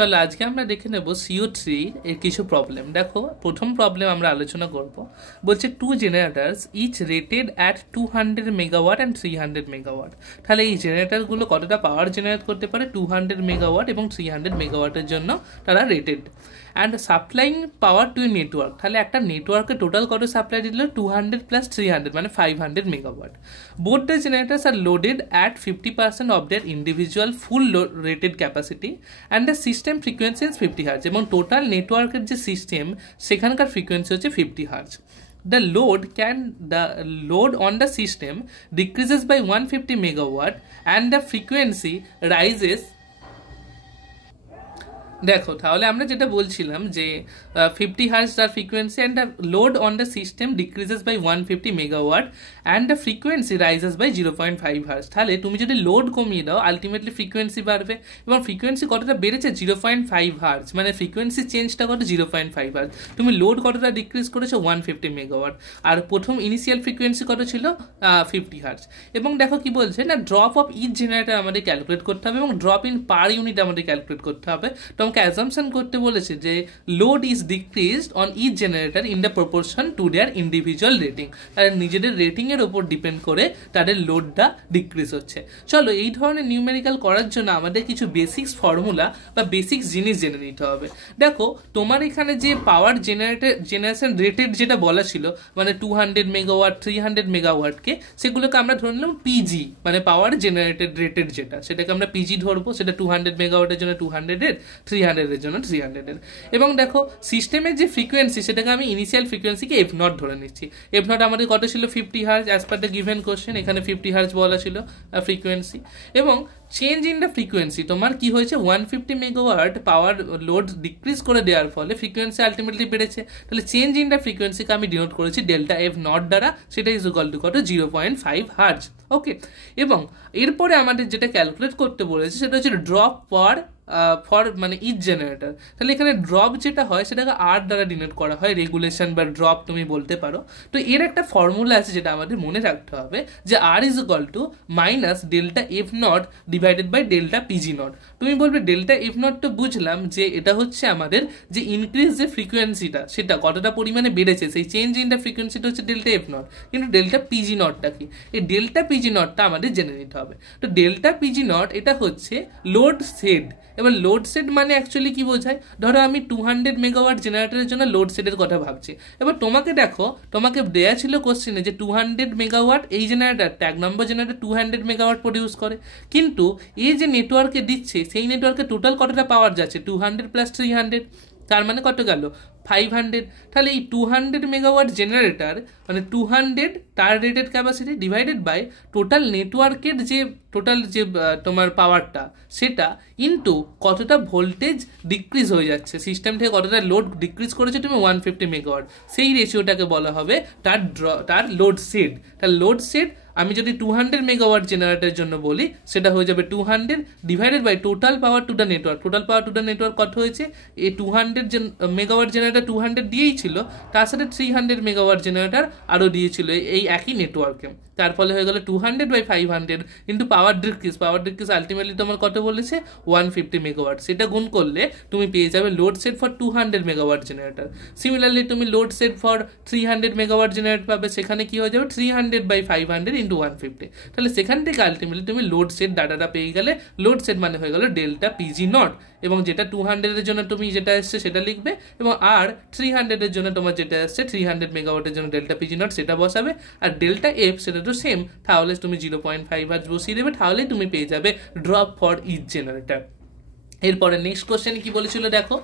চলো আজকে আমরা দেখে নেব CO3 এর কিছু প্রবলেম। দেখো প্রথম প্রবলেম আমরা আলোচনা করব, বলছে two generators each rated at 200 megawatt and 300 megawatt. তাহলে এই জেনারেটারগুলো কতটা পাওয়ার জেনারেট করতে পারে? 200 মেগাওয়াট এবং 300 মেগাওয়াটের জন্য তারা rated. And supplying power two network, তাহলে একটা নেটওয়ার্কে টোটাল কত সাপ্লাই দিল? 200 প্লাস 300 মানে 500 megawatt. Both the generators are loaded at 50% of their individual full rated capacity and the system frequency is 50 hertz, এবং টোটাল নেটওয়ার্কের যে সিস্টেম সেখানকার ফ্রিকোয়েন্সি হচ্ছে 50 hertz. The load on the system decreases by 150 megawatt and the frequency rises। দেখো তাহলে আমরা যেটা বলছিলাম যে 50 হার্জ তার frequency and the load on the system decreases by 150 megawatt and the frequency rises by 0.5 hertz. তাহলে তুমি যদি লোড কমিয়ে দাও আলটিমেটলি ফ্রিকোয়েন্সি বাড়বে, এবং ফ্রিকোয়েন্সি কতটা বেড়েছে? 0.5 হার্জ, মানে ফ্রিকোয়েন্সি চেঞ্জটা কত? 0.5 হার্জ। তুমি লোড কতটা ডিক্রিজ করেছো? 150 মেগাওয়াট, আর প্রথম ইনিশিয়াল ফ্রিকোয়েন্সি কত ছিল? 50 হার্জ। এবং দেখো কি বলছে না, ড্রপ অফ ইচ জেনারেটর আমাদের ক্যালকুলেট করতে হবে এবং ড্রপ ইন পার ইউনিট আমাদের ক্যালকুলেট করতে হবে। তোমাকে অ্যাজাম্পশন করতে বলেছে যে load is decreased on each generator in the proportion to their individual rating, তাদের নিজেদের রেটিংয়ের ওপর ডিপেন্ড করে তাদের লোডটা ডিক্রিজ হচ্ছে। চলো এই ধরনের নিউমেরিক্যাল করার জন্য আমাদের কিছু বেসিক্স ফর্মুলা বা বেসিক্স জিনিস জেনে নিতে হবে। দেখো তোমার এখানে যে পাওয়ার জেনারেশন রেটেড যেটা বলা ছিল, মানে 200 মেগাওয়াট 300 মেগাওয়াটকে, সেগুলোকে আমরা ধরে নিলাম পিজি, মানে পাওয়ার জেনারেটেড রেটেড যেটা, সেটাকে আমরা পিজি ধরবো। সেটা 200 মেগাওয়াটের জন্য 200 এর, 300 এর জন্য 300 এর। এবং দেখো সিস্টেমের যে ফ্রিকোয়েন্সি সেটাকে আমি ইনিশিয়াল ফ্রিকোয়েন্সিকে এফ নট ধরে নিচ্ছি। এফ নট আমাদের কত ছিল? 50 hertz as per the given question, এখানে 50 হার্জ বলা ছিল ফ্রিকোয়েন্সি। এবং চেঞ্জ ইন দ্য ফ্রিকোয়েন্সি তোমার কি হয়েছে? 150 মেগাওয়াট পাওয়ার লোড ডিক্রিজ করে দেওয়ার ফলে ফ্রিকোয়েন্সি আলটিমেটলি বেড়েছে। তাহলে চেঞ্জ ইন দ্য ফ্রিকোয়েন্সিকে আমি ডিনোট করেছি ডেল্টা এফ নট দ্বারা, সেটা ইজ ইকুয়াল টু কত? 0.5 হার্জ। ওকে, এবং এরপরে আমাদের যেটা ক্যালকুলেট করতে বলেছে সেটা হচ্ছে ড্রপ ফর মানে ইচ জেনারেটর। তাহলে এখানে ড্রপ যেটা হয় সেটাকে আর দ্বারা ডিনোট করা হয়, রেগুলেশন বা ড্রপ তুমি বলতে পারো। তো এর একটা ফর্মুলা আছে যেটা আমাদের মনে রাখতে হবে, যে R is equal to minus delta F not divided by delta PG not. তুমি বলবে ডেল্টা এফ নট তো বুঝলাম যে এটা হচ্ছে আমাদের যে ইনক্রিজ যে ফ্রিকোয়েন্সিটা সেটা কতটা পরিমাণে বেড়েছে, সেই চেঞ্জ ইন দ্য ফ্রিকোয়েন্সিটা হচ্ছে ডেল্টা এফ নট। কিন্তু ডেল্টা পিজি নটটা কি? এই ডেল্টা পিজি নটটা আমাদের জেনে নিতে হবে। তো ডেল্টা পিজি নট এটা হচ্ছে লোড সেড। এবার লোড সেট মানে অ্যাকচুয়ালি কি বোঝায়? ধরো আমি 200 মেগাওয়াট জেনারেটরের জন্য লোড সেটের কথা ভাবছি। এবার তোমাকে দেখো, তোমাকে দেয়া ছিল কোশ্চেনে যে 200 মেগাওয়াট এই জেনারেটরটা, 1 নম্বর জেনারেটর 200 মেগাওয়াট প্রডিউস করে, কিন্তু এই যে নেটওয়ার্কে দিচ্ছে সেই নেটওয়ার্কে টোটাল কতটা পাওয়ার যাচ্ছে? 200 প্লাস 300, তার মানে কত গেল? 500। তাহলে এই 200 মেগাওয়াট জেনারেটর মানে 200 তার rated capacity divided by total নেটওয়ার্কের যে টোটাল যে তোমার পাওয়ারটা, সেটা ইনটু কতটা ভোল্টেজ ডিক্রিজ হয়ে যাচ্ছে সিস্টেম থেকে, কতটা লোড ডিক্রিজ করেছে তুমি 150 মেগাওয়াট, সেই রেশিওটাকে বলা হবে তার লোড সেট। তার লোড সেট আমি যদি 200 মেগাওয়াট জেনারেটরের জন্য বলি, সেটা হয়ে যাবে 200 divided by total power to the network. Total power to the network কত হয়েছে? এই 200 মেগাওয়াট জেনারেটর 200 দিয়েই ছিল, তার সাথে 300 মেগাওয়াট জেনারেটর আরও দিয়েছিল এই একই নেটওয়ার্কে। তার ফলে হয়ে গেল 200 বাই 500 কিন্তু পাওয়ার ডিক্রিজ আলটিমেটলি তোমার কত বলেছে? 150 মেগাওয়াট। সেটা গুণ করলে তুমি পেয়ে যাবে load set for 200 megawatt generator. Similarly তুমি load set for 300 megawatt generator পাবে, সেখানে কি হয়ে যাবে? 300 বাই 500 ইন্টু 150। তাহলে সেখান থেকে আলটিমেটলি তুমি লোড সেট ডাটাটা পেয়ে গেলে। লোড সেট মানে হয়ে গেল ডেল্টা পিজি নট, এবং যেটা 200 এর জন্য তুমি যেটা এসছে সেটা লিখবে, এবং আর 300 এর জন্য তোমার যেটা এসছে 300 মেগাওয়াটের জন্য ডেল্টা পিজি নট সেটা বসাবে, আর ডেল্টা এফ সেটা তো সেম, তাহলে তুমি 0.5 হার্জ বসিয়ে দেবে, তাহলেই তুমি পেয়ে যাবে ড্রপ ফর ইচ জেনারেটর। এরপরে নেক্সট কোশ্চেন কি বলেছিল দেখো,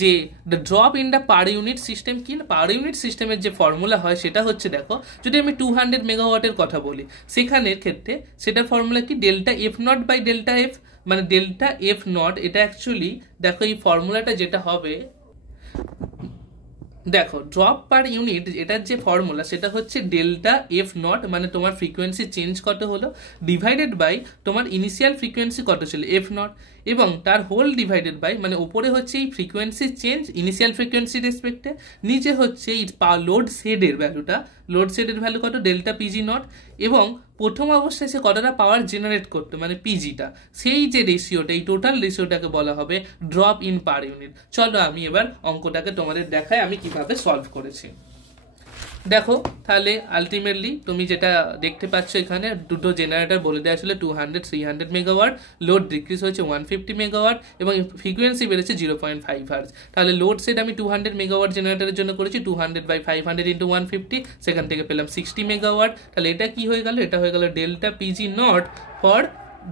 যে the drop in the per unit system কি? পার ইউনিট সিস্টেমের যে ফর্মুলা হয় সেটা হচ্ছে, দেখো যদি আমি 200 মেগাওয়াটের কথা বলি সেখানের ক্ষেত্রে সেটা ফর্মুলা কি? Delta F naught by delta F, মানে ডেল্টা এফ নট এটা অ্যাকচুয়ালি দেখো এই ফর্মুলাটা যেটা হবে, দেখো ড্রপ পার ইউনিট এটার যে ফর্মুলা সেটা হচ্ছে ডেল্টা এফ নট, মানে তোমার ফ্রিকোয়েন্সি চেঞ্জ কত হলো, ডিভাইডেড বাই তোমার ইনিশিয়াল ফ্রিকোয়েন্সি কত ছিল? F not. এবং তার হোল ডিভাইডেড বাই মানে উপরে হচ্ছে এই ফ্রিকোয়েন্সি চেঞ্জ ইনিশিয়াল ফ্রিকোয়েন্সি রেসপেক্টে, নিচে হচ্ছে এই লোড শেডের ভ্যালুটা, লোড শেডের ভ্যালু কত ডেল্টা পিজি নট, এবং প্রথম অবস্থায় সে কতটা পাওয়ার জেনারেট করতো মানে পিজিটা, সেই যে রেশিওটা এই টোটাল রেশিওটাকে বলা হবে ড্রপ ইন পার ইউনিট। চলো আমি এবার অঙ্কটাকে তোমাদের দেখাই আমি কিভাবে সলভ করেছি। দেখো তাহলে আলটিমেটলি তুমি যেটা দেখতে পাচ্ছ এখানে দুটো জেনারেটর বলে দেওয়া ছিল 200 300 মেগাওয়াট, লোড ডিক্রিজ হয়েছে 150 মেগাওয়াট এবং ফ্রিকোয়েন্সি বেড়েছে 0.5 হার্জ। তাহলে লোড সেট আমি 200 মেগাওয়াট জেনারেটরের জন্য করেছি, 200/500 ইন্টু 150, সেখান থেকে পেলাম 60 মেগাওয়াট। তাহলে এটা কি হয়ে গেল, এটা হয়ে গেল delta PG naught for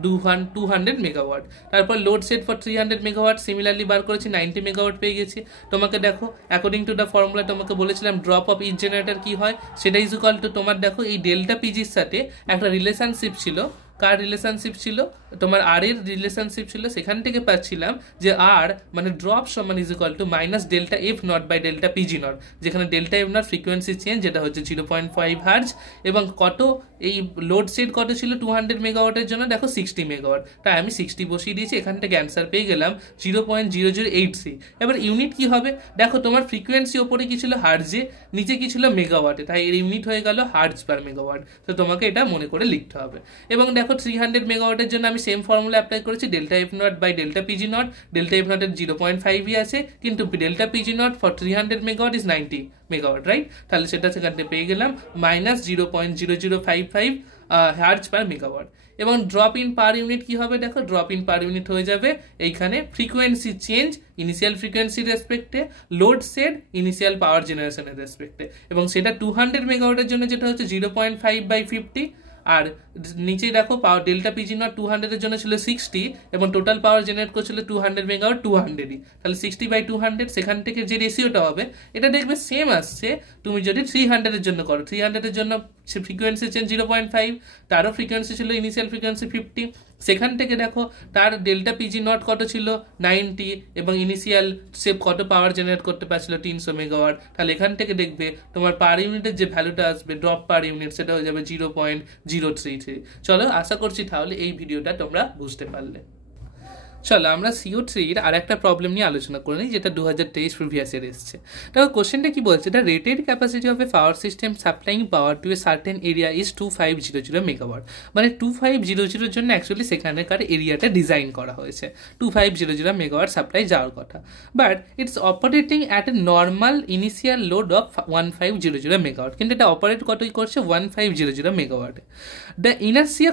200 megawatt. তারপর load set for 300 megawatt similarly বার করেছি, 90 মেগাওয়াট পেয়ে গেছি। তোমাকে দেখো অ্যাকর্ডিং টু দ্য ফর্মুলা তোমাকে বলেছিলাম ড্রপ অফ ইচ জেনারেটর কি হয়, সেটা ইজ ইকুয়াল টু তোমার দেখো এই ডেল্টা পিজির সাথে একটা রিলেশনশিপ ছিল, কার রিলেশনশিপ ছিল, তোমার আর এর রিলেশনশিপ ছিল, সেখান থেকে পাচ্ছিলাম যে আর মানে ড্রপ সমান is equal to minus delta F naught by delta PG naught, যেখানে delta F naught frequency change যেটা হচ্ছে 0.5 হার্জ, এবং কত এই লোড সেট কত ছিল 200 মেগাওয়াটের জন্য দেখো 60 মেগাওয়াট, তাই আমি 60 বসিয়ে দিয়েছি, এখান থেকে অ্যান্সার পেয়ে গেলাম 0.0083। এবার ইউনিট কি হবে, দেখো তোমার ফ্রিকোয়েন্সি ওপরে কি ছিল হার্জে, নিচে কি ছিল মেগাওয়াটে, তাই এর ইউনিট হয়ে গেল হার্জ পার মেগাওয়াট, তো তোমাকে এটা মনে করে লিখতে হবে। এবং দেখো 300 মেগাওয়াটের জন্য আমি সেম ফর্মুলা অ্যাপ্লাই করেছি, delta F naught by delta PG naught, delta F নটের 0.5ই আছে, কিন্তু delta PG naught for 300 megawatt is 90 megawatt, right? তাহলে সেটা সেখান থেকে পেয়ে গেলাম মাইনাস 0.0055 হার্জ পার মেগাওয়াট। এবং ড্রপ ইন পার ইউনিট কি হবে, দেখো ড্রপ ইন পার ইউনিট হয়ে যাবে এইখানে ফ্রিকোয়েন্সি চেঞ্জ ইনিশিয়াল ফ্রিকোয়েন্সির রেসপেক্টে, লোড সেট ইনিশিয়াল পাওয়ার জেনারেশনের রেসপেক্টে, এবং সেটা 200 মেগাওয়াটের জন্য যেটা হচ্ছে 0.5/50, আর নিচেই দেখো পাওয়ার ডেল্টা পিজি নট 200 এর জন্য ছিল 60 এবং টোটাল পাওয়ার জেনারেট করছিল 200 মেগাওয়াট 200ই, তাহলে 60/200 সেখান থেকে যে রেশিওটা হবে এটা দেখবে সেম আসছে তুমি যদি 300 এর জন্য করো। 300 এর জন্য ফ্রিকোয়েন্সি চেঞ্জ 0.5, তারও ফ্রিকোয়েন্সি ছিল ইনিশিয়াল ফ্রিকোয়েন্সি 50, সেখান থেকে দেখো তার ডেল্টা পিজি নট কত ছিল 90 এবং ইনিশিয়াল সে কত পাওয়ার জেনারেট করতে পারছিল 300 মেগাওয়াট, তাহলে এখান থেকে দেখবে তোমার পার ইউনিটের যে ভ্যালুটা আসবে ড্রপ পার ইউনিট সেটা হয়ে যাবে 0.033। চলো আশা করছি তাহলে এই ভিডিওটা তোমরা বুঝতে পারলে। চলো আমরা CO3-র আর একটা প্রবলেম নিয়ে আলোচনা করে নিই, যেটা 2023 প্রিভিয়াস ইয়ার এসছে। দেখো কোশ্চেনটা কি বলছে, the rated capacity of a power system supplying power to a certain area is 2500 megawatt, মানে 2500 জন্য অ্যাকচুয়ালি সেখানকার এরিয়াটা ডিজাইন করা হয়েছে, 2500 মেগাওয়াট সাপ্লাই যাওয়ার কথা, but it's operating at a normal initial load of 1500 megawatt, কিন্তু এটা অপারেট কতই করছে 1500 মেগাওয়াটে। দ্য ইনার্সিয়া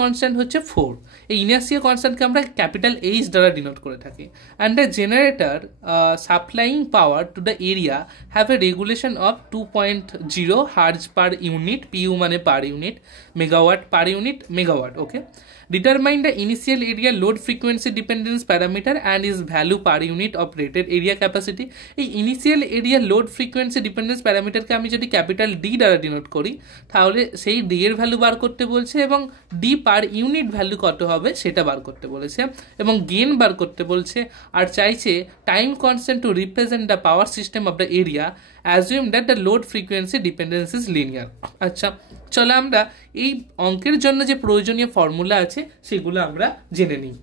কনস্ট্যান্ট হচ্ছে 4, এই ইনার্সিয়া কনস্ট্যান্টকে আমরা ক্যাপিটাল এইচ দ্বারা ডিনোট করে থাকি, and the generator supplying power to the area have a regulation of 2.0 hertz per unit, PU মানে per unit, megawatt per unit megawatt, okay. Determine the initial area load frequency dependence parameter and its value per unit of rated area capacity। এই initial area load frequency dependence প্যারামিটারকে আমি যদি capital D দ্বারা denote করি তাহলে সেই D এর value বার করতে বলছে এবং ডি পার ইউনিট ভ্যালু কত হবে সেটা বার করতে বলেছে এবং গেইন বার করতে বলছে, আর চাইছে time constant two represent the power system of the area assume that the load frequency dependence is linear. আচ্ছা চলো আমরা এই অঙ্কের জন্য যে প্রয়োজনীয় ফর্মুলা আছে সেগুলো আমরা জেনে নিই।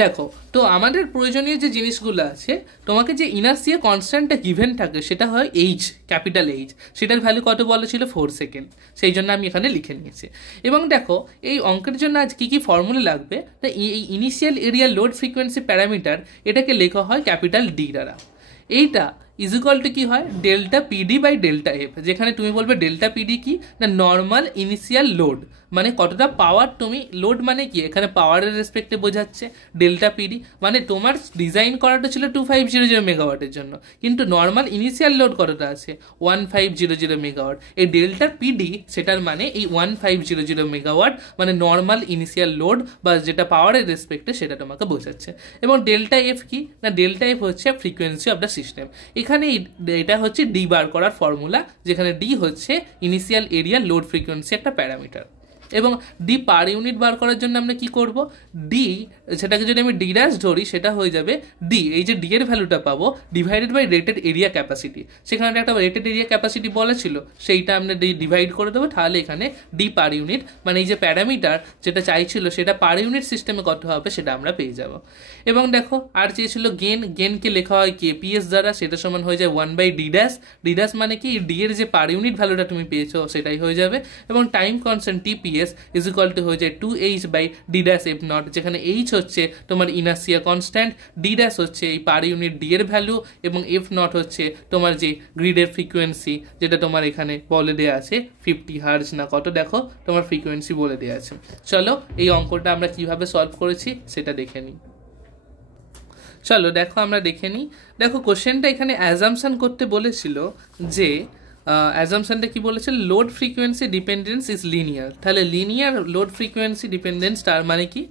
দেখো তো আমাদের প্রয়োজনীয় যে জিনিসগুলো আছে, তোমাকে যে ইনার্সিয়া কনস্ট্যান্টটা গিভেন থাকে সেটা হয় এইচ, ক্যাপিটাল এইচ, সেটার ভ্যালু কত বলা ছিল 4 সেকেন্ড, সেই জন্য আমি এখানে লিখে নিয়েছি। এবং দেখো এই অঙ্কের জন্য আজ কী কী ফর্মুলা লাগবে, তা এই initial area load frequency parameter এটাকে লেখা হয় ক্যাপিটাল ডি দ্বারা। এইটা ইজ ইকুয়াল টু কি হয় delta PD by delta F, যেখানে তুমি বলবে ডেল্টা পিডি কি না নর্মাল ইনিশিয়াল লোড, মানে কতটা পাওয়ার তুমি লোড মানে কি এখানে পাওয়ারের রেসপেক্টে বোঝাচ্ছে, ডেল্টা পিডি মানে তোমার ডিজাইন করাটা ছিল 2500 মেগাওয়াটের জন্য, কিন্তু নর্মাল ইনিশিয়াল লোড কতটা আছে 1500 মেগাওয়াট, এই ডেল্টা পিডি সেটার মানে এই 1500 মেগাওয়াট মানে নর্মাল ইনিশিয়াল লোড বা যেটা পাওয়ারের রেসপেক্টে সেটা তোমাকে বোঝাচ্ছে। এবং ডেল্টা এফ কি না ডেল্টা এফ হচ্ছে ফ্রিকোয়েন্সি অফ দ্য সিস্টেম, এখানে এটা হচ্ছে ডি বার করার ফর্মুলা, যেখানে ডি হচ্ছে ইনিশিয়াল এরিয়া লোড ফ্রিকোয়েন্সি একটা প্যারামিটার। এবং ডি পার ইউনিট বার করার জন্য আমরা কি করব, ডি সেটাকে যদি আমি ডি ড্যাশ ধরি সেটা হয়ে যাবে ডি, এই যে ডি এর ভ্যালুটা পাবো divided by rated area capacity, সেখানে একটা রেটেড এরিয়া ক্যাপাসিটি বলা ছিল সেইটা আমরা ডিভাইড করে দেবো, তাহলে এখানে ডি পার ইউনিট মানে এই যে প্যারামিটার যেটা চাইছিল সেটা পার ইউনিট সিস্টেমে কত হবে সেটা আমরা পেয়ে যাব। এবং দেখো আর চেয়েছিল গেনকে লেখা হয় কেপিএস দ্বারা, সেটা সমান হয়ে যায় 1/d ডি ড্যাশ মানে কি ডি এর যে পার ইউনিট ভ্যালুটা তুমি পেয়েছো সেটাই হয়ে যাবে, এবং time constant TPS is equal two হয়ে যায় 2h/d f নট, যেখানে h হচ্ছে তোমার ইনার্সিয়া কনস্ট্যান্ট, ডি ড্যাশ হচ্ছে এই পার ইউনিট ডি এর ভ্যালু, এবং এফ নট হচ্ছে তোমার যে গ্রিডের ফ্রিকোয়েন্সি, যেটা তোমার এখানে বলে দেওয়া আছে 50 হার্জ না কত, দেখো তোমার ফ্রিকোয়েন্সি বলে দেওয়া আছে। চলো এই অঙ্কটা আমরা কিভাবে সলভ করেছি সেটা দেখে নিই। চলো দেখো আমরা দেখে নিই। দেখো কোশ্চেনটা এখানে অ্যাজাম্পশন করতে বলেছিল যে অ্যাজাম্পশনটা কি বলেছে, load frequency dependence is linear, তাহলে লিনিয়ার লোড ফ্রিকোয়েন্সি ডিপেন্ডেন্স তার মানে কি,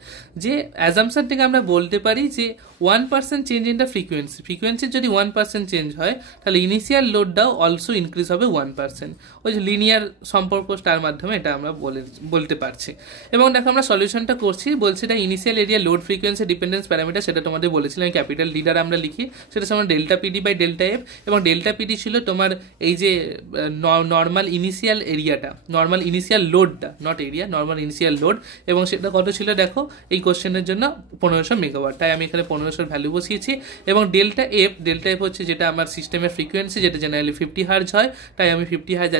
যে অ্যাজাম্পশন থেকে আমরা বলতে পারি যে 1% চেঞ্জ ইন দ্য ফ্রিকোয়েন্সির যদি 1% চেঞ্জ হয় তাহলে ইনিশিয়াল লোডটাও অলসো ইনক্রিজ হবে 1%, ওই যে লিনিয়ার সম্পর্ক তার মাধ্যমে এটা আমরা বলতে পারছি। এবং দেখো আমরা সলিউশনটা করছি, বলছি এটা initial area load frequency dependence parameter, সেটা তোমাদের বলেছিলাম ক্যাপিটাল ডি দ্বারা আমরা লিখি, সেটা সমান delta PD by delta F, এবং ডেল্টা পিডি ছিল তোমার এই যে নর্মাল ইনিশিয়াল এরিয়াটা, নর্মাল ইনিশিয়াল লোডটা, naught area, normal initial load, এবং সেটা কত ছিল দেখো এই কোশ্চেনের জন্য 1500 মেগাওয়াট, তাই আমি এখানে 1500 ভ্যালু বসিয়েছি। এবং ডেল্টা এফ হচ্ছে যেটা আমার সিস্টেমের ফ্রিকোয়েন্সি, যেটা জেনারেলি 50 হার্জ হয়, তাই আমি 50 হার্জ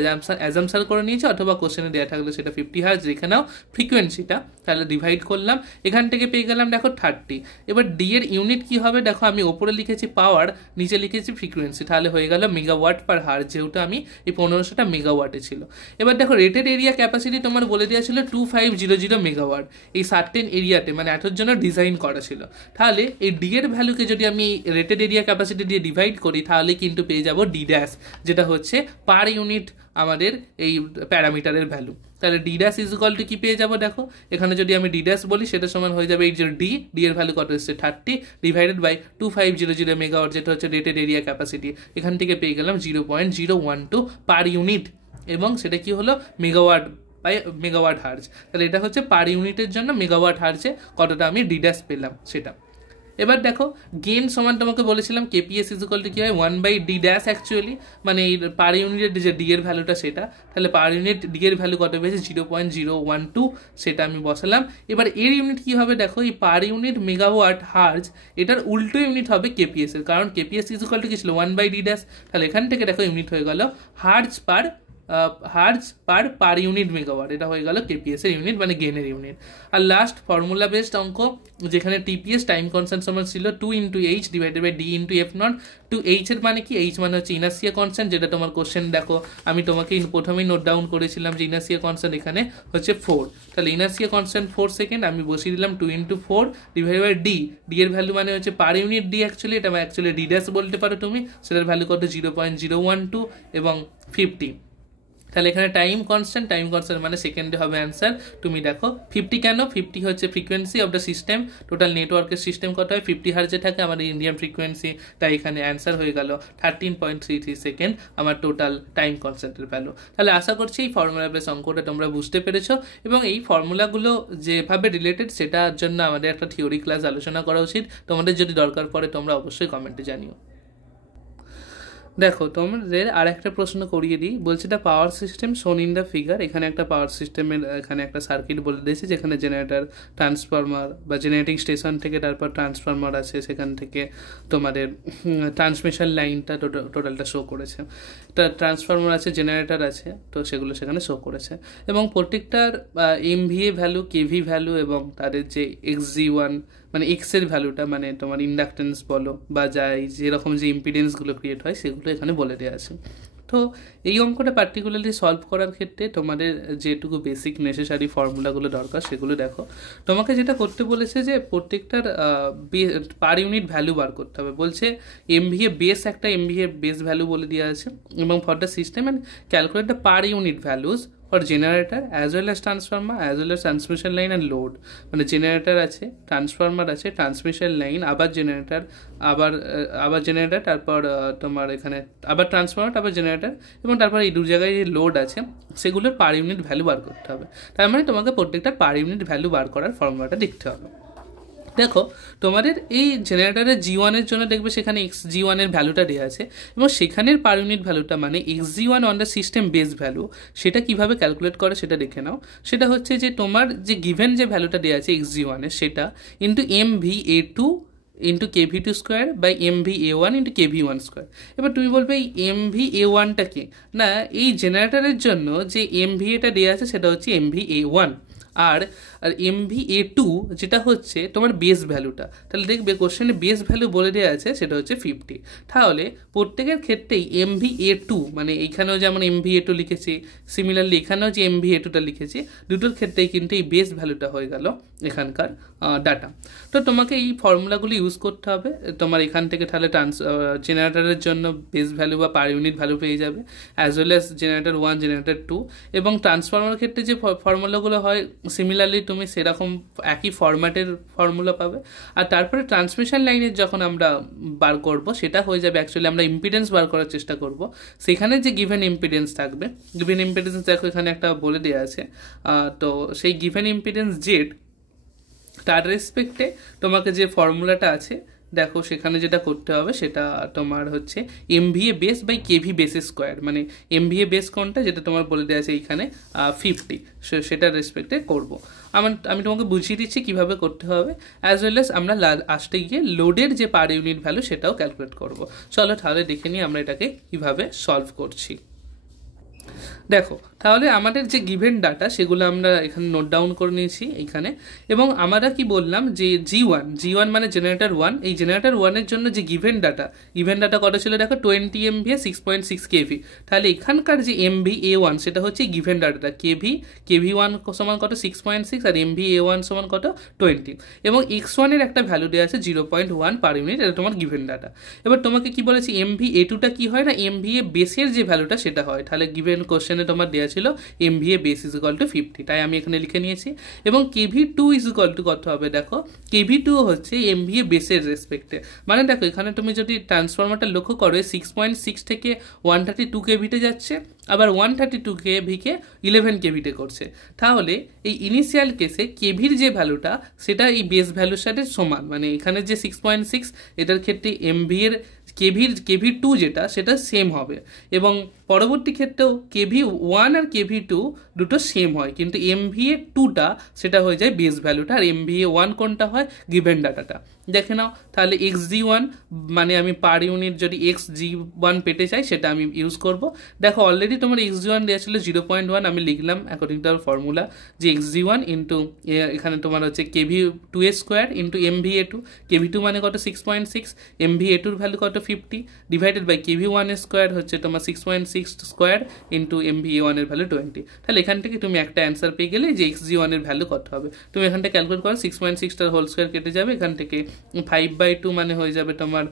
অ্যাজাম্পশন করে নিয়েছি, অথবা কোশ্চেনে দেওয়া থাকলে সেটা 50 হার্জ রেখে নাও ফ্রিকোয়েন্সিটা, তাহলে ডিভাইড করলাম, এখান থেকে পেয়ে গেলাম দেখো 30। এবার ডি এর ইউনিট কি হবে, দেখো আমি ওপরে লিখেছি পাওয়ার, নিচে লিখেছি ফ্রিকোয়েন্সি, তাহলে হয়ে গেল মেগাওয়াট পার হার্জ, যেহেতু আমি এই 1500টা মেগাওয়াটে ছিল। এবার দেখো রেটেড এরিয়া ক্যাপাসিটি তোমার বলে দেওয়া ছিল 2500 মেগাওয়াট, এই সার্টেন এরিয়াতে মানে এতর জন্য ডিজাইন করা ছিল, তাহলে এই ডি এর ভ্যালুকে যদি আমি রেটেড এরিয়া ক্যাপাসিটি দিয়ে ডিভাইড করি তাহলে কিন্তু পেয়ে যাব ডি ড্যাশ, যেটা হচ্ছে পার ইউনিট আমাদের এই প্যারামিটারের ভ্যালু। তাহলে D dash is equal to কি পেয়ে যাবো, দেখো এখানে যদি আমি ডি ড্যাশ বলি সেটা সমান হয়ে যাবে এই যে ডি এর ভ্যালু কত এসছে 30 ডিভাইডেড বাই 2500 মেগাওয়াট, যেটা হচ্ছে রেটেড এরিয়া ক্যাপাসিটি, এখান থেকে পেয়ে গেলাম 0.012 পার ইউনিট, এবং সেটা কি হলো মেগাওয়াট বাই মেগাওয়াট হার্জ, তাহলে এটা হচ্ছে পার ইউনিটের জন্য মেগাওয়াট হার্জে কতটা আমি ডি ড্যাশ পেলাম সেটা। এবার দেখো গেন সমান তোমাকে বলেছিলাম কেপিএস ইজ ইকুয়াল টু কি হয় 1/d ড্যাশ, অ্যাকচুয়ালি মানে এই পার ইউনিটের যে ডি এর ভ্যালুটা সেটা, তাহলে পার ইউনিট ডি এর ভ্যালু কত পেয়েছে 0.012, সেটা আমি বসালাম। এবার এর ইউনিট কি হবে, দেখো এই পার ইউনিট মেগাওয়াট হার্জ, এটার উল্টো ইউনিট হবে কেপিএস এর, কারণ কেপিএস ইজ ইকুয়াল টু কি ছিল 1/d ড্যাশ, তাহলে এখান থেকে দেখো ইউনিট হয়ে গেল হার্জ পার ইউনিট মেগাওয়াট, এটা হয়ে গেল কেপিএস এর ইউনিট মানে গেনের ইউনিট। আর লাস্ট ফর্মুলা বেসড অঙ্ক, যেখানে টিপিএস টাইম কনস্ট্যান্ট সমান ছিল 2 × h divided by D × f naught, 2h এর মানে কি, h মানে হচ্ছে ইনার্সিয়া কনস্ট্যান্ট, যেটা তোমার কোশ্চেন দেখো আমি তোমাকে প্রথমেই নোট ডাউন করেছিলাম যে ইনার্সিয়া কনস্ট্যান্ট এখানে হচ্ছে 4, তাহলে ইনার্সিয়া কনস্ট্যান্ট 4 সেকেন্ড, আমি বসিয়ে দিলাম 2 × 4 ডিভাইডেড বাই ডি এর ভ্যালু মানে হচ্ছে পার ইউনিট ডি, অ্যাকচুয়ালি এটা অ্যাকচুয়ালি ডি ড্যাশ বলতে পারো তুমি, সেটার ভ্যালু কত 0.012 এবং 50, তাহলে এখানে টাইম কনস্ট্যান্ট মানে সেকেন্ডে হবে অ্যান্সার। তুমি দেখো 50 কেন, 50 হচ্ছে frequency of the system, total নেটওয়ার্কের সিস্টেম কত হয় 50 হার্জে থাকে আমাদের ইন্ডিয়ান ফ্রিকোয়েন্সি, তাই এখানে অ্যান্সার হয়ে গেল 13.33 সেকেন্ড আমার টোটাল টাইম কনস্ট্যান্টের ভ্যালু। তাহলে আশা করছি এই ফর্মুলা বেস অঙ্কটা তোমরা বুঝতে পেরেছো, এবং এই ফর্মুলাগুলো যেভাবে রিলেটেড সেটার জন্য আমাদের একটা থিওরি ক্লাস আলোচনা করা উচিত, তোমাদের যদি দরকার পড়ে তোমরা অবশ্যই কমেন্টে জানিও। দেখো তোমাদের আর একটা প্রশ্ন করিয়ে দিই, বলছে দ্য পাওয়ার সিস্টেম শোন ইন দ্য ফিগার, এখানে একটা পাওয়ার সিস্টেমের এখানে একটা সার্কিট বলে দিয়েছে, যেখানে জেনারেটর, ট্রান্সফরমার বা জেনারেটিং স্টেশন থেকে তারপর ট্রান্সফরমার আছে, সেখান থেকে তোমাদের ট্রান্সমিশন লাইনটা টোটালটা শো করেছে, ট্রান্সফরমার আছে, জেনারেটর আছে, তো সেগুলো সেখানে শো করেছে, এবং প্রত্যেকটার এমভিএ ভ্যালু, কেভি ভ্যালু, এবং তাদের যে XG1 মানে এক্সের ভ্যালুটা মানে তোমার ইন্ডাকটেন্স বলো বা যাই যেরকম যে ইম্পিডেন্সগুলো ক্রিয়েট হয় সেগুলো এখানে বলে দেওয়া আছে। তো এই অঙ্কটা পার্টিকুলারলি সলভ করার ক্ষেত্রে তোমাদের যেটুকু বেসিক নেসেসারি ফর্মুলাগুলো দরকার সেগুলো দেখো। তোমাকে যেটা করতে বলেছে যে প্রত্যেকটার পার ইউনিট ভ্যালু বার করতে হবে, বলছে এমভিএ বেস, একটা এমভিএ বেস ভ্যালু বলে দেওয়া আছে, এবং for the system and calculate the per unit values for generator as well as transformer as well as transmission line and load, মানে জেনারেটর আছে, ট্রান্সফর্মার আছে, ট্রান্সমিশন লাইন, আবার generator, আবার জেনারেটর, তারপর তোমার এখানে আবার ট্রান্সফর্মার, আবার জেনারেটর, এবং তারপর এই দু জায়গায় যে লোড আছে সেগুলোর পার ইউনিট ভ্যালু বার করতে হবে। তার মানে তোমাকে প্রত্যেকটা পার ইউনিট ভ্যালু বার করার ফর্মুলাটা দেখতে হবে। দেখো তোমাদের এই জেনারেটরের G1 জন্য দেখবে সেখানে XG1 ভ্যালুটা দেওয়া আছে, এবং সেখানের পার ইউনিট ভ্যালুটা মানে XG1 on the system base value, সেটা কিভাবে ক্যালকুলেট করে সেটা দেখে নাও। সেটা হচ্ছে যে তোমার যে গিভেন যে ভ্যালুটা দেওয়া আছে XG1 সেটা into MVA2 into KV2 square by MVA1 into KV1 square. এবার তুমি বলবে এই MVA1টা কি? না, এই জেনারেটরের জন্য যে MVAটা দেওয়া আছে সেটা হচ্ছে MVA1, আর MVA2 যেটা হচ্ছে তোমার বেস ভ্যালুটা। তাহলে দেখবে কোশ্চেনে বেস ভ্যালু বলে দেওয়া আছে সেটা হচ্ছে 50। তাহলে প্রত্যেকের ক্ষেত্রেই MVA2 মানে এইখানেও যেমন MVA2 লিখেছি, সিমিলারলি এখানেও যে MVA2টা লিখেছি, দুটোর ক্ষেত্রেই কিন্তু এই বেস ভ্যালুটা হয়ে গেল এখানকার ডাটা। তো তোমাকে এই ফর্মুলাগুলো ইউজ করতে হবে। তোমার এখান থেকে তাহলে জেনারেটরের জন্য বেস ভ্যালু বা পার ইউনিট ভ্যালু পেয়ে যাবে, as well as generator 1, generator 2, এবং ট্রান্সফর্মার ক্ষেত্রে যে ফর্মুলাগুলো হয় সিমিলারলি তুমি সেরকম একই ফরম্যাটের ফর্মুলা পাবে। আর তারপরে ট্রান্সমিশন লাইনের যখন আমরা বার করব সেটা হয়ে যাবে, অ্যাকচুয়ালি আমরা ইম্পিডেন্স বার করার চেষ্টা করব। সেখানে যে গিভেন ইম্পিডেন্স থাকবে, গিভেন ইম্পিডেন্স দেখো এখানে একটা বলে দেওয়া আছে, তো সেই গিভেন ইম্পিডেন্স জেড তার রেসপেক্টে তোমাকে যে ফর্মুলাটা আছে দেখো সেখানে যেটা করতে হবে সেটা তোমার হচ্ছে MVA base by KV base square, মানে MVA বেস কোনটা যেটা তোমার বলে দেওয়া আছে এইখানে 50, সেটার রেসপেক্টে করবো। আমি তোমাকে বুঝিয়ে দিচ্ছি কিভাবে করতে হবে, অ্যাজ ওয়েল অ্যাজ আমরা আসতে গিয়ে লোডের যে পার ইউনিট ভ্যালু সেটাও ক্যালকুলেট করব। চলো তাহলে দেখে নিই আমরা এটাকে কিভাবে সলভ করছি। দেখো তাহলে আমাদের যে গিভেন ডাটা সেগুলো আমরা এখানে নোট ডাউন করে নিয়েছি এইখানে, এবং আমরা কি বললাম যে G1 মানে জেনারেটর 1, এই জেনারেটর 1 জন্য যে গিভেন ডাটা কত ছিল দেখো 20 MVA 6.6 KV। তাহলে এখানকার যে MVA1 সেটা হচ্ছে গিভেন ডাটাটা, KV1 সমান কত 6.6 আর MVA1 সমান কত 20, এবং X1 একটা ভ্যালু দেওয়া আছে 0.1 পার ইউনিট, এটা তোমার গিভেন ডাটা। এবার তোমাকে কি বলেছি MVA2টা কি হয় না MVA বেসের যে ভ্যালুটা সেটা হয়। তাহলে গিভেন কোশ্চেনে তোমার দেওয়া ছিল MVA base is equal two 50, তাই আমি এখানে লিখে নিয়েছি। এবং KV2 ইজ ইকুয়াল টু কত হবে দেখো, KV2 হচ্ছে MVA বেসের রেসপেক্টে, মানে দেখো এখানে তুমি যদি ট্রান্সফরমারটা লক্ষ্য করো 6.6 থেকে 132 KV-তে যাচ্ছে, আবার 132 KV-কে 11 KV-তে করছে। তাহলে এই ইনিশিয়াল কেসে কেভির যে ভ্যালুটা সেটা এই বেস ভ্যালুর সাথে সমান, মানে এখানে যে 6.6 এটার ক্ষেত্রে MVA KV2 যেটা সেটা সেম হবে, এবং পরবর্তী ক্ষেত্রেও KV1 আর KV2 দুটো সেম হয়, কিন্তু MVA2টা সেটা হয়ে যায় বেস ভ্যালুটা, আর MVA1 কোনটা হয় গিভেন ডাটাটা। দেখে নাও তাহলে XG1 মানে আমি পার ইউনিট যদি XG1 পেতে চাই সেটা আমি ইউজ করব। দেখো অলরেডি তোমার XG1 দেওয়া ছিল 0.1, আমি লিখলাম অ্যাকর্ডিং টু আওয়ার ফর্মুলা যে XG1 ইন্টু এখানে তোমার হচ্ছে KV2 square into MVA2, KV2 মানে কত 6.6, MVA2 ভ্যালু কত 50, ডিভাইডেড বাই KV1 স্কোয়ার হচ্ছে তোমার 6.6 স্কোয়ার ইন্টু MVA1 ভ্যালু 20। তাহলে এখান থেকে তুমি একটা অ্যান্সার পেয়ে গেলে যে XG1 ভ্যালু কত হবে। তুমি এখান থেকে ক্যালকুলেট করো, 6.6টার হোল স্কোয়ার কেটে যাবে, এখান থেকে 5/2 মানে হয়ে যাবে তোমার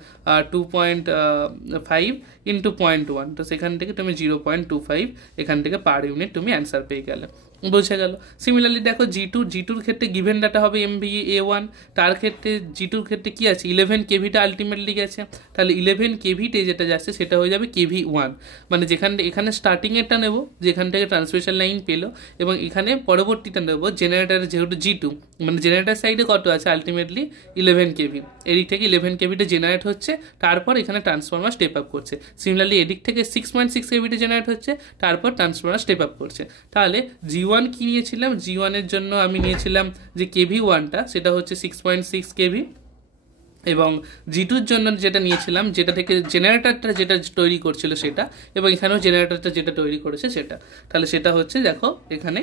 2.5 ইন্টু 0.1, তো সেখান থেকে তুমি 0.25 এখান থেকে পার ইউনিট তুমি অ্যান্সার পেয়ে গেলে, বোঝা গেল। সিমিলারলি দেখো G2 ক্ষেত্রে গিভেন ডাটা হবে MVA1, তার ক্ষেত্রে G2 ক্ষেত্রে কি আছে 11 KVটা আলটিমেটলি গেছে, তাহলে 11 KVতে যেটা যাচ্ছে সেটা হয়ে যাবে KV1, মানে এখানে স্টার্টিংয়েরটা নেব যেখান থেকে ট্রান্সমিশন লাইন পেলো, এবং এখানে পরবর্তীটা নেব জেনারেটার যেহেতু G2, মানে জেনারেটার সাইডে কত আছে আলটিমেটলি 11 KV, এদিক থেকে 11 KVতে জেনারেট হচ্ছে, তারপর এখানে ট্রান্সফর্মার স্টেপ আপ করছে। সিমিলারলি এদিক থেকে 6.6 KVতে জেনারেট হচ্ছে, তারপর ট্রান্সফর্মার স্টেপ আপ করছে। তাহলে G1 কি নিয়েছিলাম, G1 জন্য আমি নিয়েছিলাম যে KV1টা সেটা হচ্ছে 6.6 KV, এবং G2 জন্য যেটা নিয়েছিলাম যেটা থেকে জেনারেটরটা যেটা তৈরি করছিল সেটা, এবং এখানেও জেনারেটরটা যেটা তৈরি করেছে সেটা, তাহলে সেটা হচ্ছে দেখো এখানে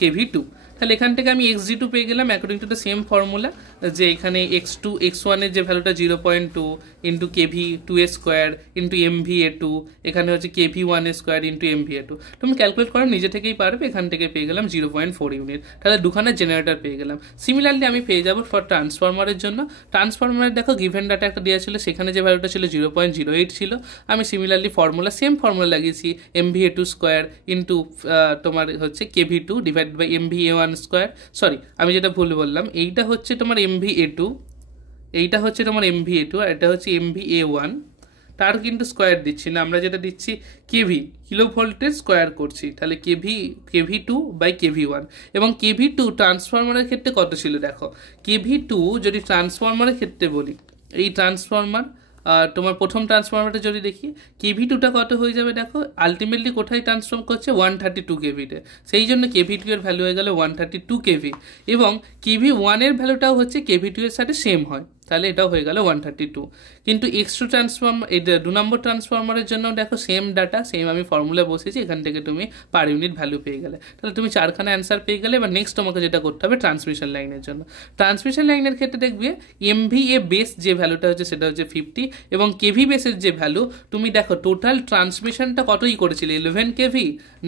kV2। তাহলে এখান থেকে আমি xg2 পেয়ে গেলাম according to the same formula, যে এখানে x1 এর যে ভ্যালুটা 0.2 ইন্টু kV2 এর স্কোয়ার ইন্টু MVA2, এখানে হচ্ছে kV1 এর স্কোয়ার ইন্টু MVA2। তুমি ক্যালকুলেট করো, নিজে থেকেই পারবে। এখান থেকে পেয়ে গেলাম 0.4 ইউনিট। তাহলে দুখানের জেনারেটর পেয়ে গেলাম। সিমিলারলি আমি পেয়ে যাবো ফর ট্রান্সফরমারের জন্য। ট্রান্সফরমারের দেখো গিভেন ডাটা একটা দেওয়া ছিল, সেখানে যে ভ্যালুটা ছিল 0.08 ছিল। আমি সিমিলারলি সেম ফর্মুলা লাগিয়েছি, MVA2 স্কোয়ার ইন্টু তোমার হচ্ছে kV2 divide by MVA1 square. Sorry, আমি যেটা ভুল বললাম, এইটা হচ্ছে তোমার MVA2, এইটা হচ্ছে তোমার MVA2, আর এটা হচ্ছে MVA1। তার কিন্তু স্কোয়ার দিচ্ছি না, আমরা যেটা দিচ্ছি কেভি, কিলো ভোল্টেজ স্কোয়ার করছি। তাহলে kV2 বাই kV1। এবং kV2 ট্রান্সফরমারের ক্ষেত্রে কত ছিল দেখো, kV2 যদি ট্রান্সফরমারের ক্ষেত্রে বলি, এই ট্রান্সফরমার তোমার প্রথম ট্রান্সফরমারটা যদি দেখি, kV2টা কত হয়ে যাবে দেখো, আলটিমেটলি কোথায় ট্রান্সফর্ম করছে 132 kV-তে, সেই জন্য kV2 এর ভ্যালু হয়ে গেল 132 kV। এবং kV1 এর ভ্যালুটাও হচ্ছে kV2 এর সাথে সেম হয়, তাহলে এটাও হয়ে গেল 132। কিন্তু x2 ট্রান্সফর্মার, এই 2 নম্বর ট্রান্সফরমারের জন্য দেখো সেম ডাটা, সেম আমি ফর্মুলা বসেছি, এখান থেকে তুমি পার ইউনিট ভ্যালু পেয়ে গেলে। তাহলে তুমি 4খানা অ্যান্সার পেয়ে গেলে। এবার নেক্সট তোমাকে যেটা করতে হবে ট্রান্সমিশন লাইনের জন্য। ট্রান্সমিশন লাইনের ক্ষেত্রে দেখবে MVA বেস যে ভ্যালুটা হচ্ছে সেটা হচ্ছে 50, এবং কেভি বেসের যে ভ্যালু, তুমি দেখো টোটাল ট্রান্সমিশনটা কতই করেছিলে, 11 kV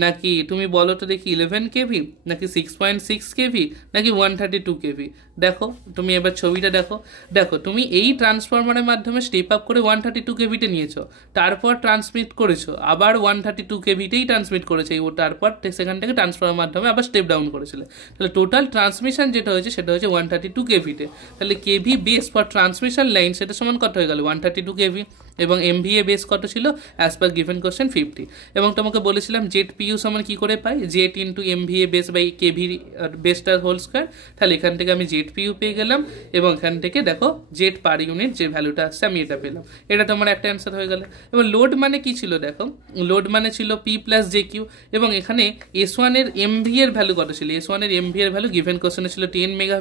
নাকি, তুমি বলো তো দেখি 11 kV নাকি 6.6 kV নাকি 132 kV। দেখো তুমি এবার ছবিটা দেখো, দেখো তুমি এই ট্রান্সফরমারের মাধ্যমে স্টেপ আপ করে 132 kV-তে নিয়েছো, তারপর ট্রান্সমিট করেছো, আবার 132 kV-তেই ট্রান্সমিট করেছে, তারপর সেখান থেকে ট্রান্সফরমারের মাধ্যমে আবার স্টেপ ডাউন করেছিলে। তাহলে টোটাল ট্রান্সমিশন যেটা হয়েছে সেটা হচ্ছে 132 kV-তে। তাহলে KV base for transmission line সেটা সমান কত হয়ে গেল 132 kV। এবং MVA বেস কত ছিল অ্যাজ পার গিভেন কোশ্চেন 50। এবং তোমাকে বলেছিলাম ZPU সমান কি করে পাই, Z into MVA base by kV বেসটার হোল স্কোয়ার। তাহলে এখান থেকে আমি ZPU পেয়ে গেলাম, এবং এখান থেকে দেখো জেড পার ইউনিট যে ভ্যালুটা আসছে আমি এটা পেলাম। এটা তোমার একটা অ্যান্সার হয়ে গেল। এবং লোড মানে কি ছিল দেখো, লোড মানে ছিল P প্লাস JQ। এবং এখানে S1 এর MVA এর ভ্যালু কত ছিল, S1 এর MVA এর ভ্যালু গিভেন কোশ্চেনে ছিল 10 মেগা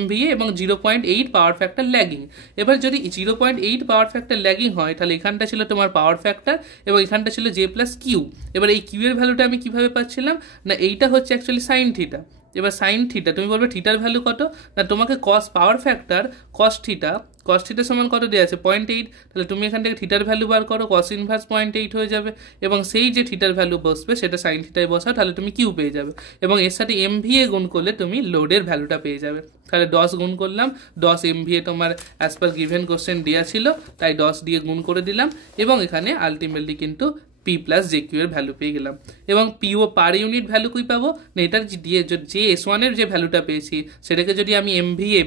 MVA এবং 0.8 পাওয়ার ফ্যাক্টর ল্যাগিং। এবার যদি 0.8 পাওয়ার ফ্যাক্টর ল্যাগিং হয়, তাহলে এখানটা ছিল তোমার পাওয়ার ফ্যাক্টর এবং এখানটা ছিল J প্লাস কিউ। এবার এই কিউ এর ভ্যালুটা আমি কিভাবে পাচ্ছিলাম না, এইটা হচ্ছে অ্যাকচুয়ালি সাইন থিটা। এবার সাইন থিটা, তুমি বলবে থিটার ভ্যালু কত না, তোমাকে কস পাওয়ার ফ্যাক্টর কস থিটা সমান কত দেওয়া আছে 0.8। তাহলে তুমি এখান থেকে থিটার ভ্যালু বার করো, কস ইনভার্স 0.8 হয়ে যাবে, এবং সেই যে থিটার ভ্যালু বসবে সেটা সাইন থিটায় বসাও, তাহলে তুমি কিউ পেয়ে যাবে। এবং এর সাথে MVA গুণ করলে তুমি লোডের ভ্যালুটা পেয়ে যাবে। তাহলে 10 গুণ করলাম, 10 MVA তোমার অ্যাজ পার গিভেন কোশ্চেন দেওয়া ছিল, তাই 10 দিয়ে গুণ করে দিলাম, এবং এখানে আলটিমেটলি কিন্তু P প্লাস JQ এর ভ্যালু পেয়ে গেলাম। এবং PO পার ইউনিট ভ্যালু কই পাবো না, এটার দিয়ে যে S1 এর যে ভ্যালুটা পেয়েছি সেটাকে যদি আমি MVA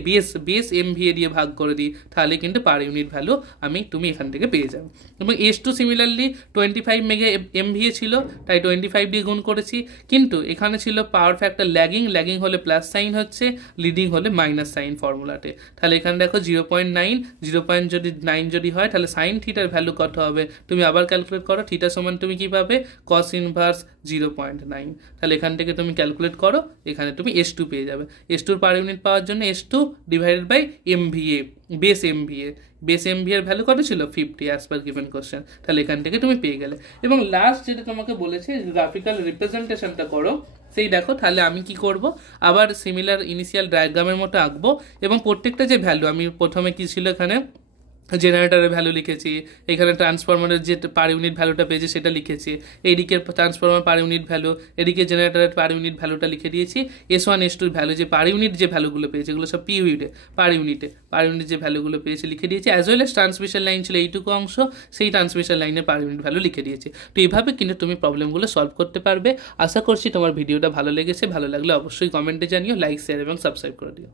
বেস MVA দিয়ে ভাগ করে দিই, তাহলে কিন্তু পার ইউনিট ভ্যালু তুমি এখান থেকে পেয়ে যাবে। এবং S2 সিমিলারলি 25 মেগা MVA ছিল, তাই 25 দিয়ে গুণ করেছি, কিন্তু এখানে ছিল পাওয়ার ফ্যাক্টর ল্যাগিং হলে প্লাস সাইন হচ্ছে, লিডিং হলে মাইনাস সাইন ফর্মুলাতে। তাহলে এখানে দেখো 0.9 যদি হয়, তাহলে সাইন থিটার ভ্যালু কত হবে তুমি আবার ক্যালকুলেট করো, থিটা সমান তুমি কি পাবে cos ইনভার্স 0.9। তাহলে এখান থেকে তুমি ক্যালকুলেট করো, এখানে তুমি S2 পেয়ে যাবে। S2 পার ইউনিট পাওয়ার জন্য S2 divided by MVA base MVA এর ভ্যালু কত ছিল 50 অ্যাজ পার গিভেন কোশ্চেন। তাহলে এখান থেকে তুমি পেয়ে গেলে। এবং লাস্ট যেটা তোমাকে বলেছে গ্রাফিক্যাল রিপ্রেজেন্টেশনটা করো, সেই দেখো। তাহলে আমি কি করব, আবার সিমিলার ইনিশিয়াল ডায়াগ্রামের মতো আঁকবো, এবং প্রত্যেকটা যে ভ্যালু আমি প্রথমে কি ছিল এখানে জেনারেটরের ভ্যালু লিখেছি, এখানে ট্রান্সফরমারের যে পার ইউনিট ভ্যালুটা পেয়েছি সেটা লিখেছি, এইদিকে ট্রান্সফরমার পার ইউনিট ভ্যালু, এদিকে জেনারেটরের পার ইউনিট ভ্যালুটা লিখে দিয়েছি, S1 S2 ভ্যালু যে পার ইউনিট যে ভ্যালুগুলো পেয়েছে এগুলো সব পার ইউনিট যে ভ্যালুগুলো পেয়েছি লিখে দিয়েছি, as well as transmission line ছিল এইটুকু অংশ, সেই ট্রান্সমিশন লাইনের পার ইউনিট ভ্যালু লিখে দিয়েছি। তো এইভাবে কিন্তু তুমি প্রবলেমগুলো সলভ করতে পারবে। আশা করছি তোমার ভিডিওটা ভালো লেগেছে, ভালো লাগলে অবশ্যই কমেন্টে জানিও, লাইক শেয়ার এবং সাবস্ক্রাইব করে দিও।